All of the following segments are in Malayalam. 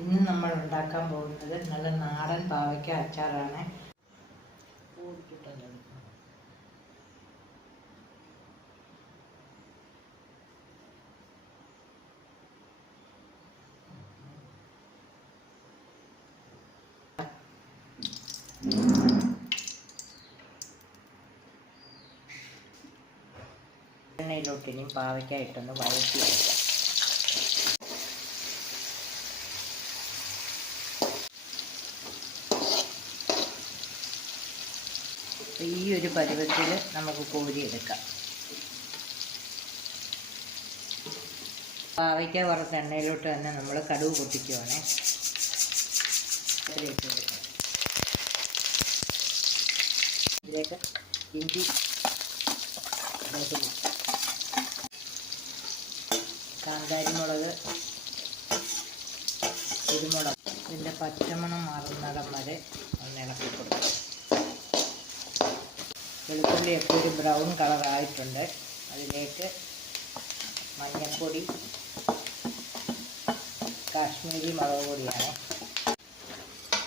ഇന്ന് നമ്മൾ ഉണ്ടാക്കാൻ പോകുന്നത് നല്ല നാടൻ പാവയ്ക്ക അച്ചാറാണ്. എണ്ണയിലോട്ട് ഇനി പാവയ്ക്ക ഇട്ടൊന്ന് വഴറ്റി വയ്ക്കാം. ഈ ഒരു പരുവത്തിൽ നമുക്ക് കോരിയെടുക്കാം. പാവയ്ക്ക വറുത്ത എണ്ണയിലോട്ട് തന്നെ നമ്മൾ കടുക് പൊട്ടിക്കുവാണേ. ഇതിലേക്ക് ഇഞ്ചി, കാന്താരി മുളക്, കുരുമുളക്, ഇതിൻ്റെ പച്ചമണം മാറുന്നിടം വരെ ഒന്ന് ഇളക്കി കൊടുക്കും. വെളുത്തുള്ളിയൊക്കെ ഒരു ബ്രൗൺ കളറായിട്ടുണ്ട്. അതിലേക്ക് മഞ്ഞൾപ്പൊടി, കാശ്മീരി മുളക് പൊടിയാണ്.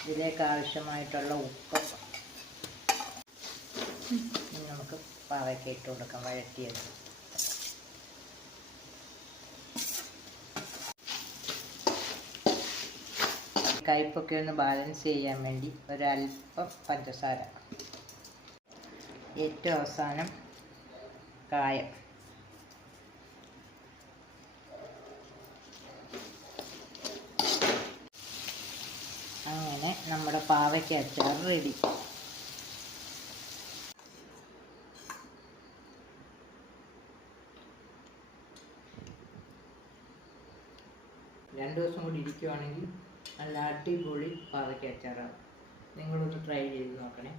ഇതിലേക്ക് ആവശ്യമായിട്ടുള്ള ഉപ്പ്. നമുക്ക് പാവയ്ക്ക ഇട്ട് കൊടുക്കാം വഴറ്റിയത്. കയ്പ്പൊക്കെ ഒന്ന് ബാലൻസ് ചെയ്യാൻ വേണ്ടി ഒരല്പം പഞ്ചസാര. ഏറ്റവും അവസാനം കായം. അങ്ങനെ നമ്മുടെ പാവയ്ക്ക അച്ചാർ റെഡി. രണ്ട് ദിവസം കൂടി ഇരിക്കുവാണെങ്കിൽ നല്ല അടിപൊളി പാവയ്ക്ക അച്ചാറാണ്. നിങ്ങളൊന്ന് ട്രൈ ചെയ്ത് നോക്കണേ.